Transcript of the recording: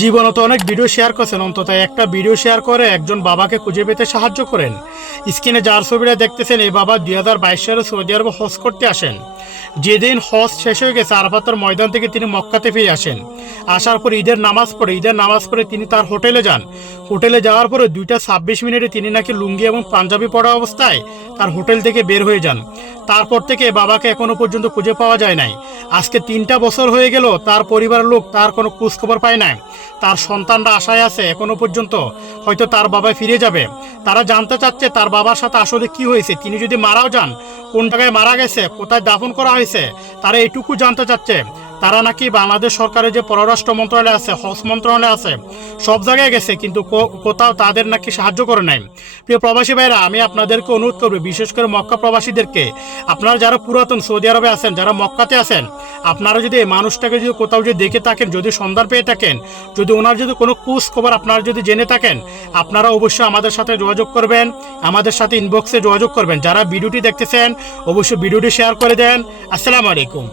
জীবনে তো অনেক ভিডিও শেয়ার করছেন, অন্তত একটা ভিডিও শেয়ার করে একজন বাবাকে খুঁজে পেতে সাহায্য করেন। স্ক্রিনে যার ছবিটা দেখতেছেন, এই বাবা 2022 সালে সৌদি আরবে হজ করতে আসেন। যেদিন হজ শেষ হয়ে গেছে আরাফাতের ময়দান থেকে তিনি মক্কাতে ফিরে আসেন। আসার পর ঈদের নামাজ পড়ে তিনি তার হোটেলে যান। হোটেলে যাওয়ার পরে 2:26 তিনি নাকি লুঙ্গি এবং পাঞ্জাবি পরা অবস্থায় তার হোটেল থেকে বের হয়ে যান। তারপর থেকে বাবাকে এখনো পর্যন্ত খুঁজে পাওয়া যায় নাই। আজকে 3টা বছর হয়ে গেল, তার পরিবারের লোক তার কোনো খোঁজ খবর পায় না। তার সন্তানরা আশায় আছে এখনো পর্যন্ত হয়তো তার বাবা ফিরে যাবে। তারা জানতে চাচ্ছে তার বাবার সাথে আসলে কি হয়েছে, তিনি যদি মারাও যান কোন জায়গায় মারা গেছে, কোথায় দাফন করা হয়েছে, তারা এটুকু জানতে চাচ্ছে। তারা নাকি বাংলাদেশ সরকারের যে পররাষ্ট্র মন্ত্রণালয় আছে, হজ মন্ত্রণালয় আছে, সব জায়গায় গেছে, কিন্তু কোথাও তাদের নাকি সাহায্য করে নাই। প্রিয় প্রবাসী ভাইরা, আমি আপনাদেরকে অনুরোধ করব, বিশেষ করে মক্কা প্রবাসীদেরকে, আপনারা যারা পুরাতন সৌদি আরবে আছেন, যারা মক্কাতে আছেন, আপনারা যদি এই মানুষটাকে যদি কোথাও যদি দেখে থাকেন, যদি সন্ধান পেয়ে থাকেন, যদি ওনার যদি কোনো খোঁজ খবর আপনারা যদি জেনে থাকেন, আপনারা অবশ্যই আমাদের সাথে যোগাযোগ করবেন, আমাদের সাথে ইনবক্সে যোগাযোগ করবেন। যারা ভিডিওটি দেখতেছেন অবশ্যই ভিডিওটি শেয়ার করে দেন। আসসালামু আলাইকুম।